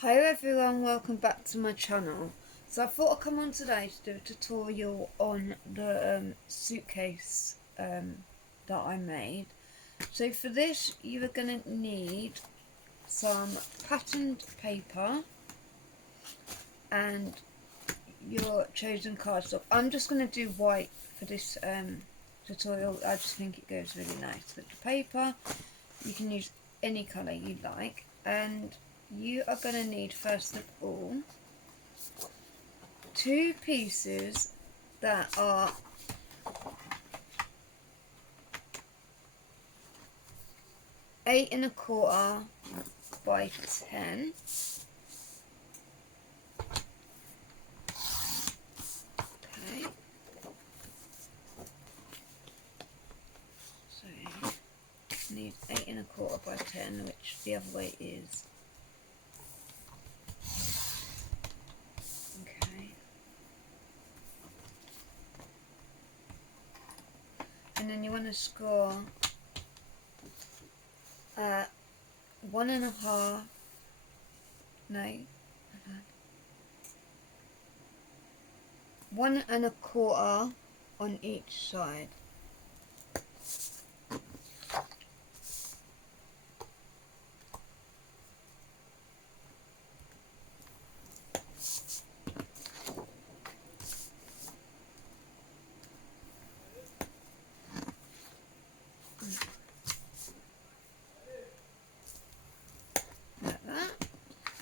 Hi everyone, welcome back to my channel. So I thought I'd come on today to do a tutorial on the suitcase that I made. So for this you are going to need some patterned paper and your chosen cardstock. I'm just going to do white for this tutorial. I just think it goes really nice with the paper. You can use any colour you like, and you are going to need first of all two pieces that are 8¼ by 10. Okay. So you need 8¼ by 10, which the other way is. Okay. And then you want to score 1½. No. 1¼ on each side. Like that.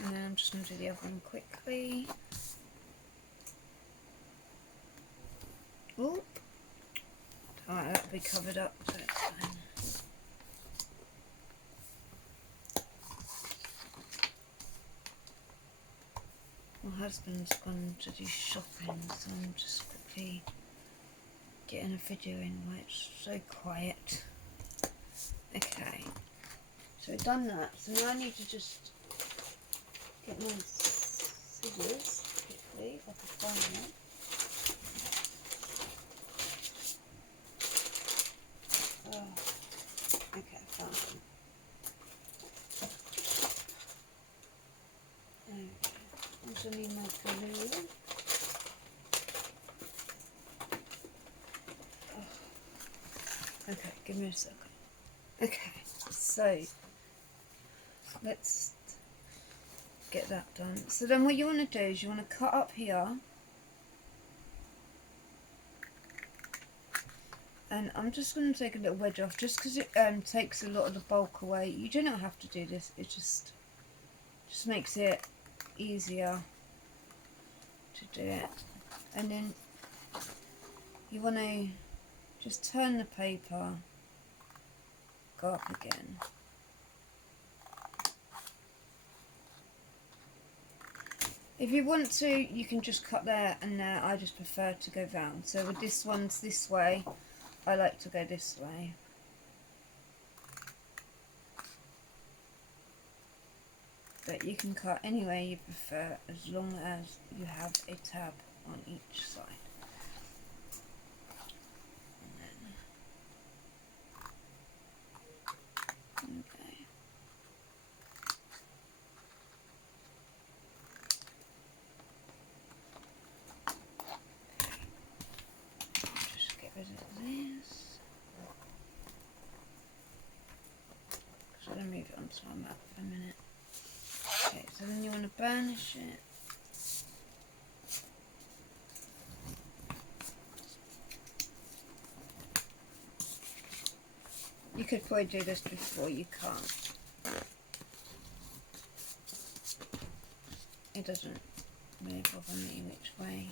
And then I'm just going to do the other one quickly. Oh, alright, that'll be covered up, so it's fine. My husband's gone to do shopping, so I'm just quickly getting a video in where it's so quiet. Okay, so we've done that. So now I need to just get my scissors quickly, if I can find it. Oh, okay, I found them. Okay, also need my glue. Oh. Okay, give me a second. Okay, so let's get that done. So then what you want to do is you want to cut up here, and I'm just going to take a little wedge off just because it takes a lot of the bulk away. You do not have to do this, it just makes it easier to do it. And then you want to just turn the paper, go up again. If you want to, you can just cut there and there. I just prefer to go round. So with this one's this way, I like to go this way. But you can cut any way you prefer as long as you have a tab on each side. Okay. Just get rid of this. Just going to move it onto my map for a minute. Okay, so then you want to burnish it. You could probably do this before you cut. It doesn't really bother me which way.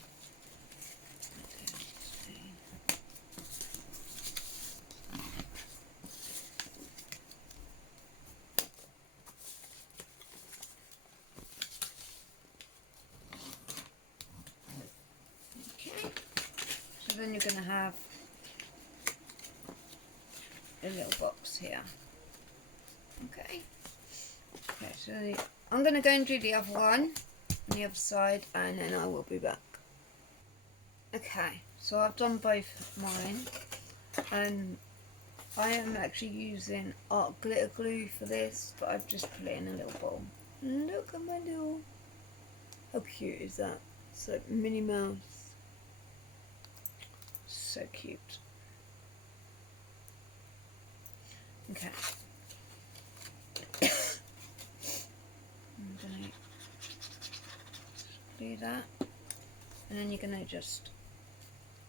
Okay, so then you're going to have a little box here. Okay, so I'm going to go and do the other one on the other side, and then I will be back. Okay, so I've done both mine, and I am actually using art glitter glue for this, but I've just put it in a little bowl. Look at my little... How cute is that? It's like Minnie Mouse. So cute. Okay. I'm gonna do that. And then you're gonna just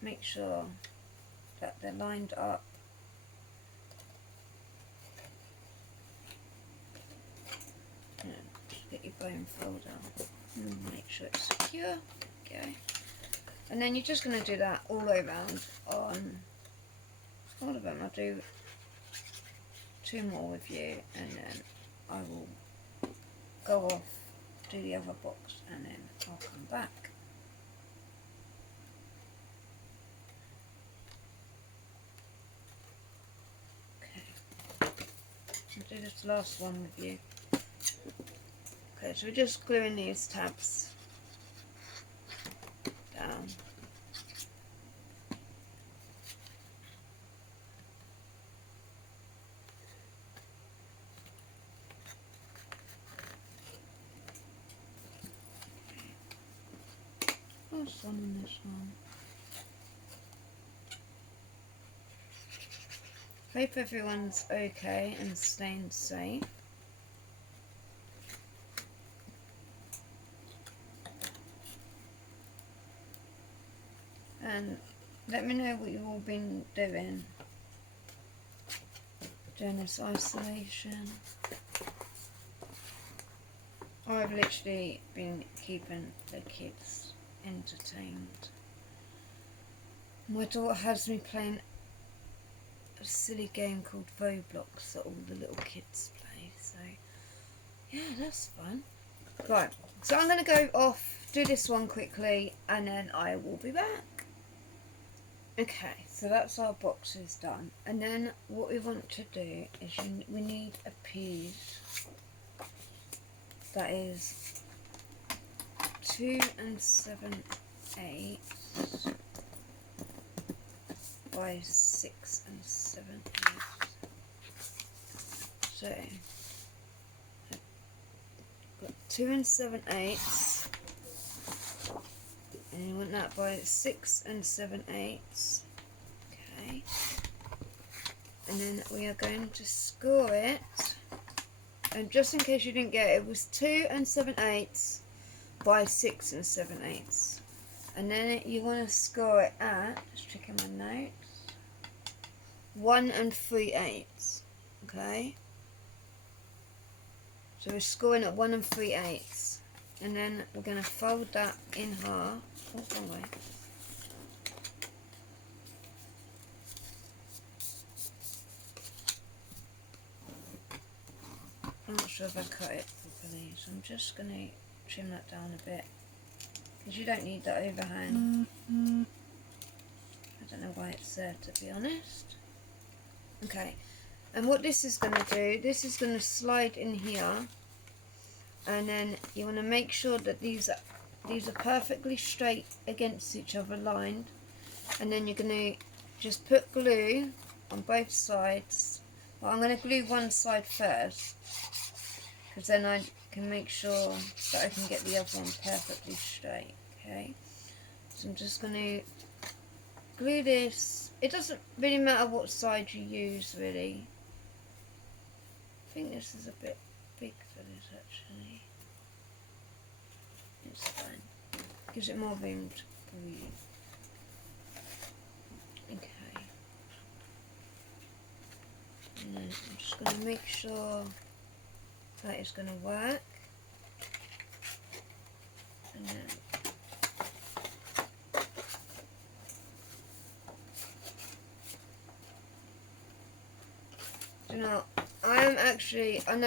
make sure that they're lined up. And just get your bone folder and make sure it's secure. Okay. And then you're just going to do that all the way around on all of them. I'll do 2 more with you, and then I will go off, do the other box, and then I'll come back. Okay. I'll do this last one with you. Okay, so we're just gluing these tabs down. What's on this one? Hope everyone's okay and staying safe. And let me know what you've all been doing during this isolation. I've literally been keeping the kids entertained. My daughter has me playing a silly game called Roblox that all the little kids play, so yeah, that's fun. Right, so I'm going to go off, do this one quickly, and then I will be back. Okay, so that's our boxes done, and then what we want to do is we need a piece that is 2 7/8 by 6 7/8. So got 2 7/8, and you want that by 6 7/8. Okay, and then we are going to score it. And just in case you didn't get it, it was 2 7/8 by 6 7/8. And then you want to score it at, just checking my notes, 1 3/8. Okay? So we're scoring at 1 3/8. And then we're going to fold that in half. Oh, wrong way. I'm not sure if I cut it properly, so I'm just going to trim that down a bit, because you don't need that overhang. I don't know why it's there, to be honest. Okay, and what this is going to do, this is going to slide in here, and then you want to make sure that these are perfectly straight against each other, lined, and then you're going to just put glue on both sides. Well, I'm going to glue one side first, because then I can make sure that I can get the other one perfectly straight. Okay, so I'm just going to glue this. It doesn't really matter what side you use, really. I think this is a bit big for this, actually. It's fine. Gives it more room to breathe. Okay. And then I'm just going to make sure that is going to work. And then you know, I'm actually going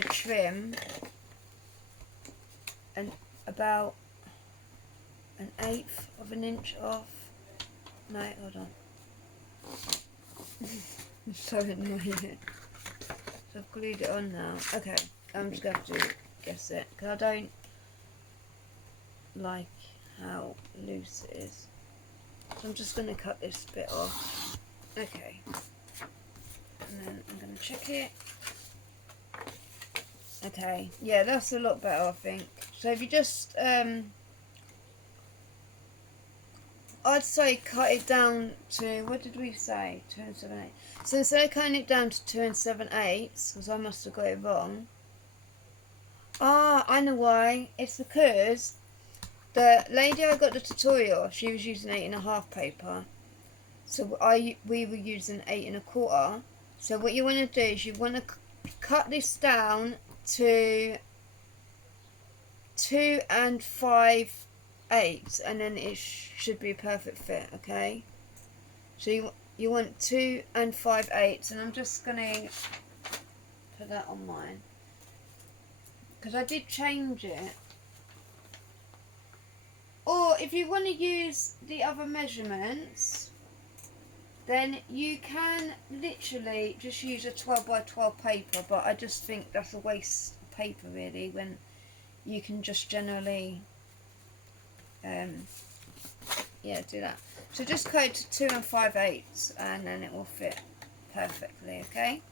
to trim about 1/8 of an inch off. No, hold on. I'm so annoying. So I've glued it on now. Okay, I'm just going to have to guess it, because I don't like how loose it is. So I'm just going to cut this bit off. Okay, and then I'm going to check it. Okay, yeah, that's a lot better, I think. So if you just, I'd say cut it down to, what did we say? 2 and 7/8. So instead of cutting it down to 2 and 7/8, because I must have got it wrong. Ah, I know why. It's because the lady I got the tutorial, she was using 8.5 paper. So we were using 8 1/4. So what you want to do is you want to cut this down to 2 and 5/8, and then it should be a perfect fit. Okay. So you want 2 and 5/8, and I'm just gonna put that on mine because I did change it. Or if you want to use the other measurements, then you can literally just use a 12 by 12 paper, but I just think that's a waste of paper really when you can just generally yeah, do that. So just cut it to 2 and 5/8 and then it will fit perfectly, okay?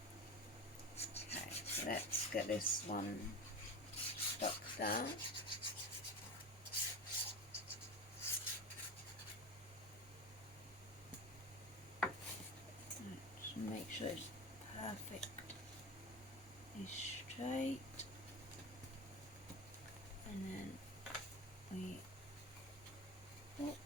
Okay, so let's get this one stuck down. Just make sure it's perfect. It's straight. And then we hold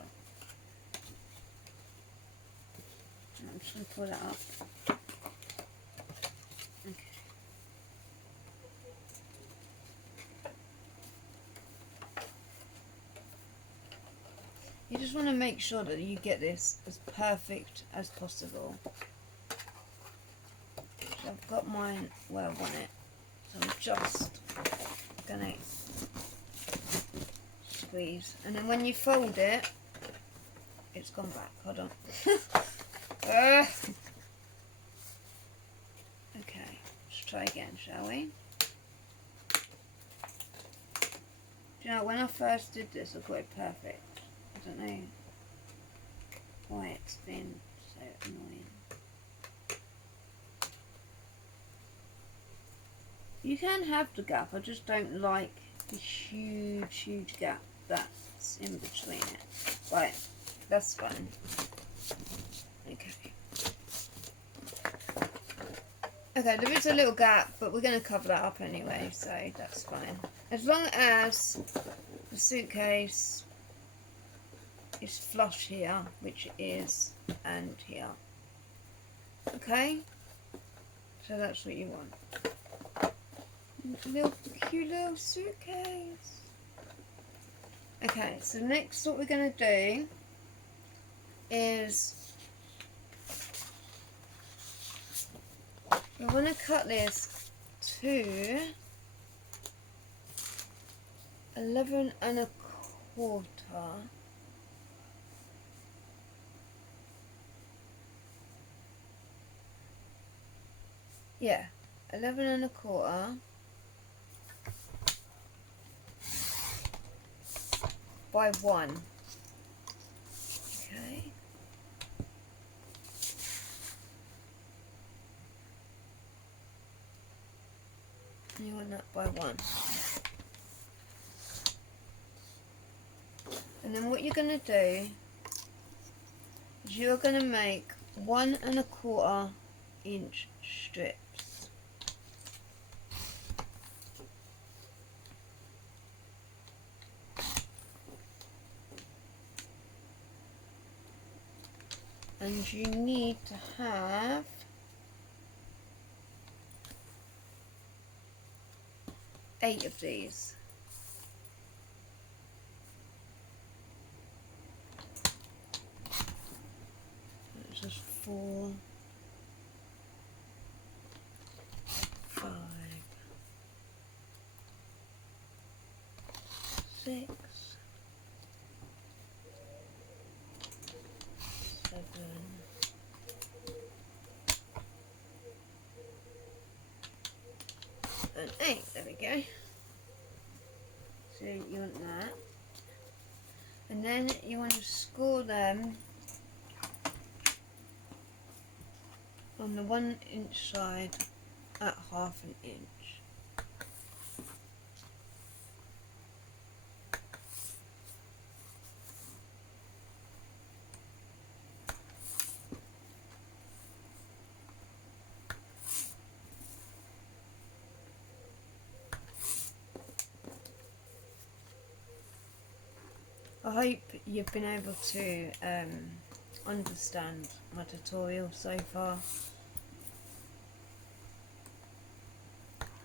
on. I'm just going to pull that up. Okay. You just want to make sure that you get this as perfect as possible. So I've got mine where I want it. So I'm just going to squeeze. And then when you fold it, it's gone back. Hold on. Okay, let's try again, shall we? Do you know, when I first did this, I got it perfect. I don't know why it's been so annoying. You can have the gap, I just don't like the huge gap that's in between it. Right, that's fine. Okay. Okay, there is a little gap, but we're going to cover that up anyway, so that's fine. As long as the suitcase is flush here, which it is, and here. Okay? So that's what you want. Little cute little suitcase. Okay, so next what we're going to do is we want to cut this to 11 1/4. Yeah, 11 1/4 by 1. Okay. You want that by 1. And then what you're going to do is you're going to make 1 1/4 inch strips. And you need to have 8 of these. It's just 4, 5, 6, 7, and 8. There we go. So you want that. And then you want to score them on the 1 inch side at 1/2 inch. I hope you've been able to understand my tutorial so far.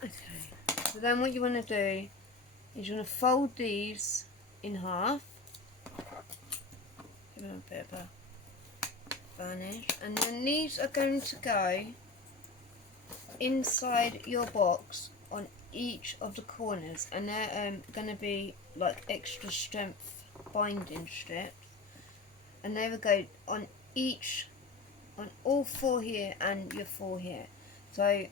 Okay, so then what you want to do is you want to fold these in half, give them a bit of a varnish, and then these are going to go inside your box on each of the corners, and they're going to be like extra strength binding strips, and they will go on all 4 here and your 4 here. So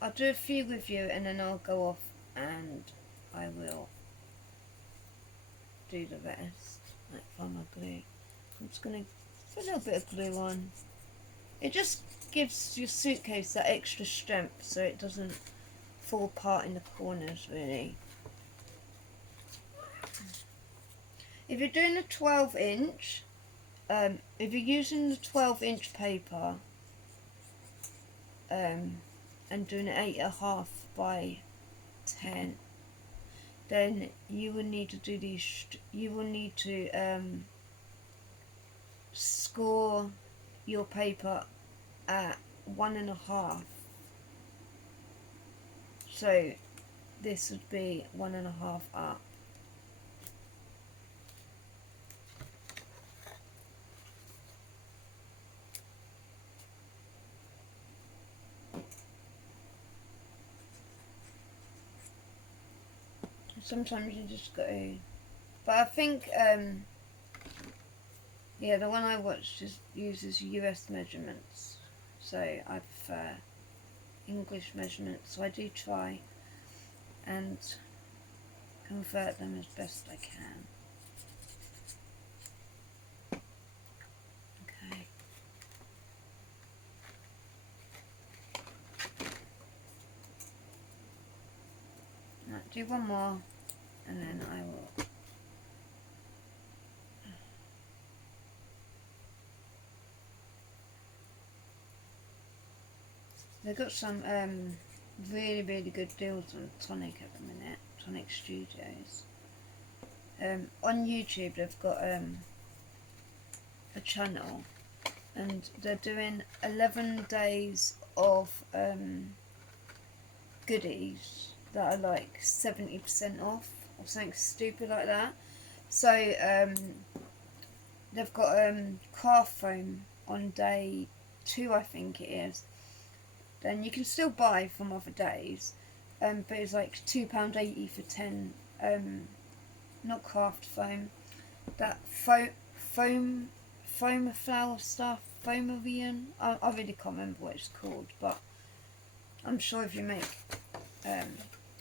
I'll do a few with you and then I'll go off and I will do the rest. Like, find my glue. I'm just going to put a little bit of glue on. It just gives your suitcase that extra strength so it doesn't fall apart in the corners really. If you're doing a 12 inch, if you're using the 12 inch paper and doing it 8.5 by 10, then you will need to do these. You will need to score your paper at 1.5. So this would be 1.5 up. Sometimes you just got to, but I think yeah, the one I watched just uses US measurements, so I prefer English measurements, so I do try and convert them as best I can. Okay. Right, do one more and then I will they've got some really good deals on Tonic at the minute, Tonic Studios. On YouTube they've got a channel and they're doing 11 days of goodies that are like 70% off or something stupid like that. So they've got craft foam on day 2, I think it is. Then you can still buy from other days, but it's like £2.80 for 10. Not craft foam, that foam flower stuff, Foamarian. I really can't remember what it's called, but I'm sure if you make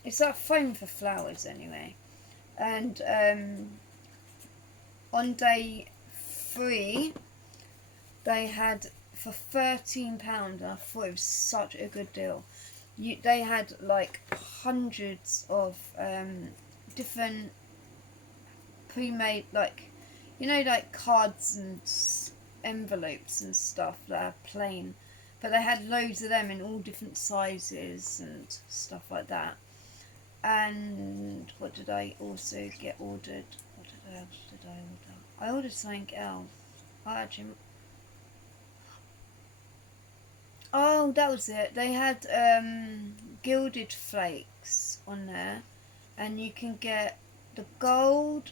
it's that foam for flowers anyway. And on day 3 they had for £13, and I thought it was such a good deal. They had like hundreds of different pre-made, like, you know, like cards and envelopes and stuff that are plain, but they had loads of them in all different sizes and stuff like that. And what did I also get ordered? What else did I order? I ordered something else. Oh, that was it. They had gilded flakes on there, and you can get the gold,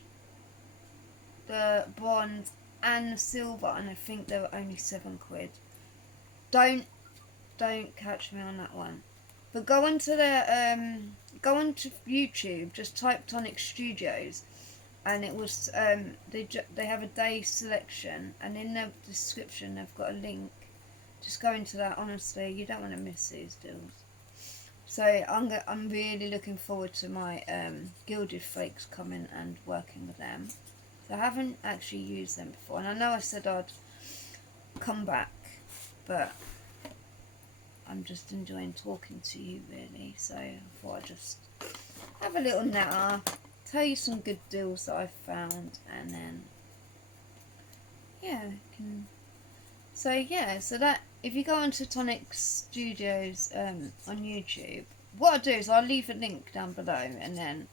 the bronze, and the silver, and I think they were only £7. Don't catch me on that one. But go onto YouTube, just type Tonic Studios, and it was they have a day selection, and in the description they've got a link. Just go into that. Honestly, you don't want to miss these deals. So I'm really looking forward to my gilded flakes coming and working with them. So I haven't actually used them before, and I know I said I'd come back, but I'm just enjoying talking to you really, so I thought I'd just have a little natter, tell you some good deals that I've found, and then yeah, so that if you go onto Tonic Studios on YouTube, what I'll do is I'll leave a link down below, and then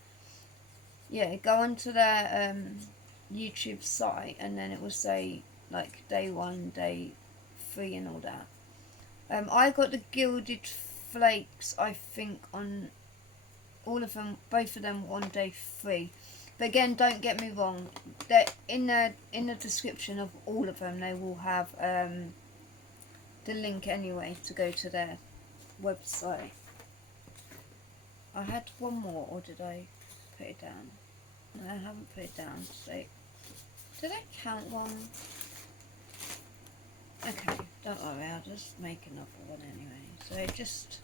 yeah, go onto their YouTube site, and then it will say like day 1, day 3 and all that. I got the gilded flakes, I think, on all of them, both of them on day 3. But again, don't get me wrong, that in the description of all of them they will have the link anyway to go to their website. I had one more, or did I put it down? No, I haven't put it down. So did I count one? Okay, don't worry, I'll just make another one anyway. So just,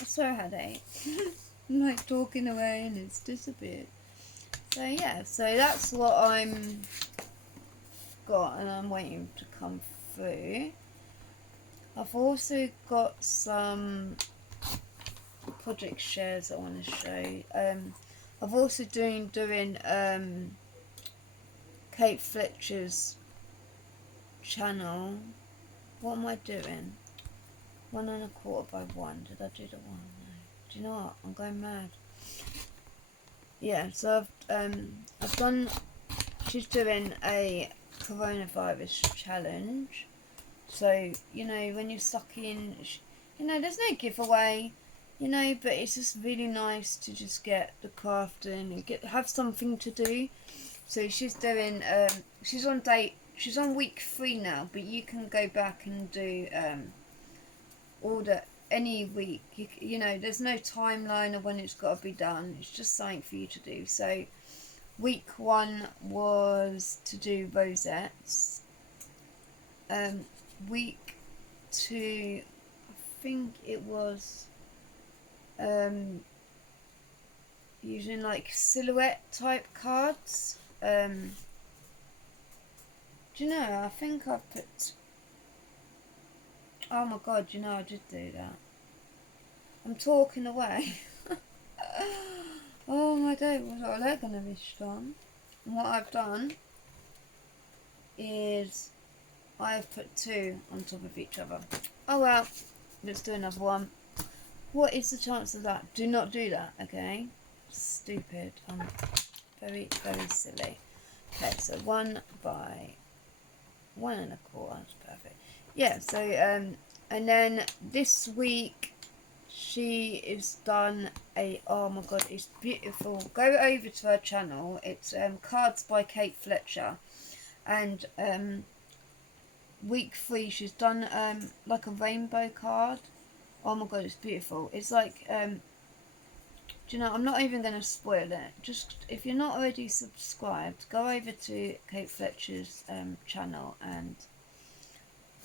I so headache. I'm like talking away and it's disappeared. So yeah, so that's what I'm got, and I'm waiting to come through. I've also got some project shares I want to show. I've also doing Kate Fletcher's channel. What am I doing? 1 1/4 by 1. Did I do the 1? No. Do you know what? I'm going mad. Yeah, so I've done. She's doing a coronavirus challenge. So you know, when you're stuck in, you know, there's no giveaway. You know, but it's just really nice to just get the craft in and have something to do. So she's doing, she's on week 3 now, but you can go back and do any week. You know, there's no timeline of when it's got to be done. It's just something for you to do. So week 1 was to do rosettes. Week 2, I think it was using like silhouette type cards. Do you know, I think I put, oh my god, you know, I did do that. I'm talking away. Oh my day, was our leg gonna be strong? And what I've done is I've put 2 on top of each other. Oh well, let's do another one. What is the chance of that? Do not do that, okay? Stupid. I'm very, very silly. Okay, so 1 by 1 1/4. That's perfect. Yeah, so and then this week she is done oh my god, it's beautiful. Go over to her channel. It's Cards by Kate Fletcher, and week 3 she's done like a rainbow card. Oh my god, it's beautiful. It's like do you know, I'm not even going to spoil it. Just, if you're not already subscribed, go over to Kate Fletcher's channel and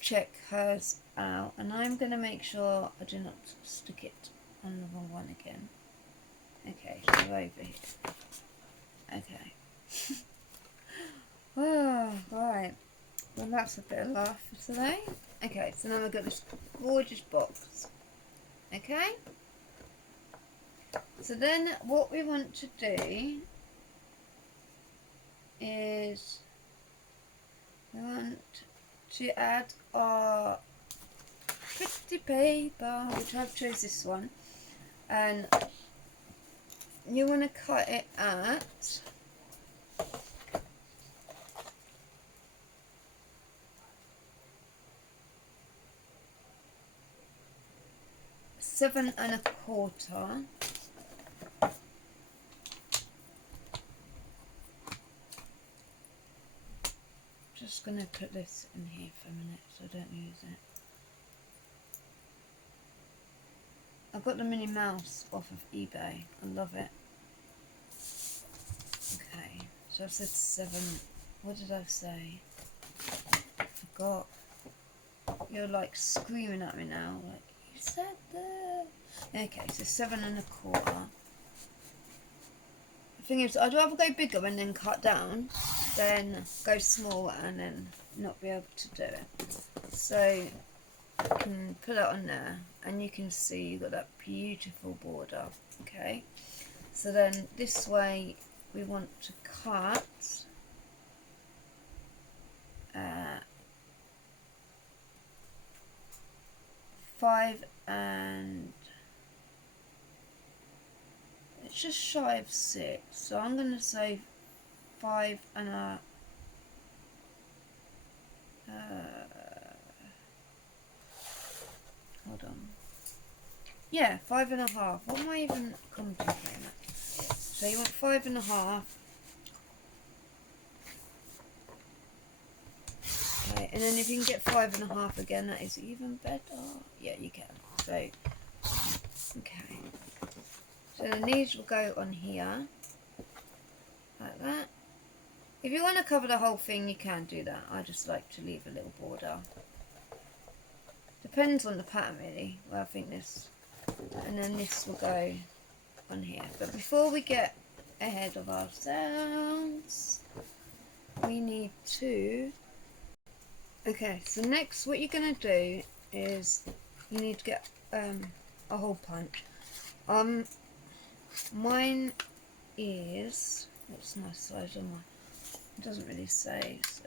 check hers out. And I'm going to make sure I do not stick it on the wrong one again. Okay, so over here. Okay. Oh, right. Well, that's a bit of laugh for today. Okay, so now we've got this gorgeous box. Okay? So then what we want to do is we want to add our pretty paper, which I've chose this one, and you want to cut it at 7 1/4. Just going to put this in here for a minute so I don't lose it. I got the Minnie Mouse off of eBay. I love it. Okay, so I said 7. What did I say? I forgot. You're like screaming at me now. Like, you said that. Okay, so 7 1/4. I thing is, I'd rather go bigger and then cut down than go small and then not be able to do it. So you can put that on there and you can see you've got that beautiful border. Okay, so then this way we want to cut 5 and it's just shy of 6, so I'm going to say 5 and a hold on. Yeah, 5.5. What am I even contemplating that? So you want 5.5. Okay, and then if you can get 5.5 again, that is even better. Yeah, you can. So, okay. So then these will go on here, like that. If you want to cover the whole thing, you can do that. I just like to leave a little border. Depends on the pattern really. Well, I think this, and then this will go on here. But before we get ahead of ourselves, we need to. Okay, so next, what you're gonna do is you need to get a hole punch. Mine is, what's my size on my? It doesn't really say, so.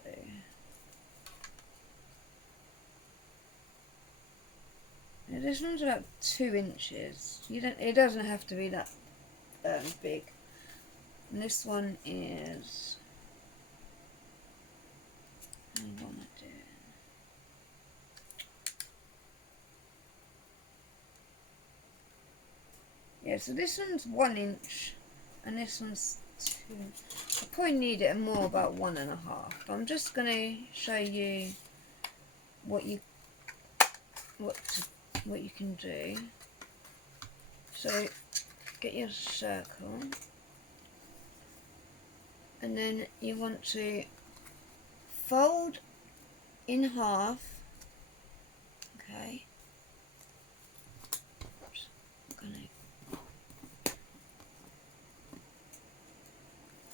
Now this one's about 2 inches. It doesn't have to be that big. And this one is. What am I doing? Yeah, so this one's 1 inch, and this one's 2. I probably need it more, about 1.5. But I'm just going to show you what you can do. So get your circle, and then you want to fold in half. Okay.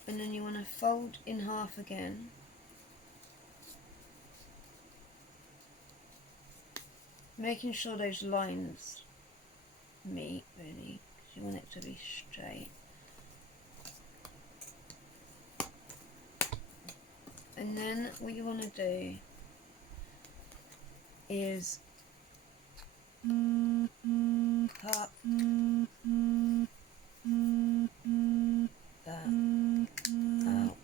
And then you want to fold in half again. Making sure those lines meet, really, because you want it to be straight. And then what you want to do is cut that out.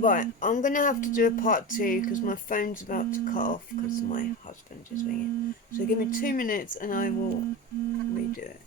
Right, I'm going to have to do a part 2 because my phone's about to cut off because my husband is ringing. So give me 2 minutes and I will redo it.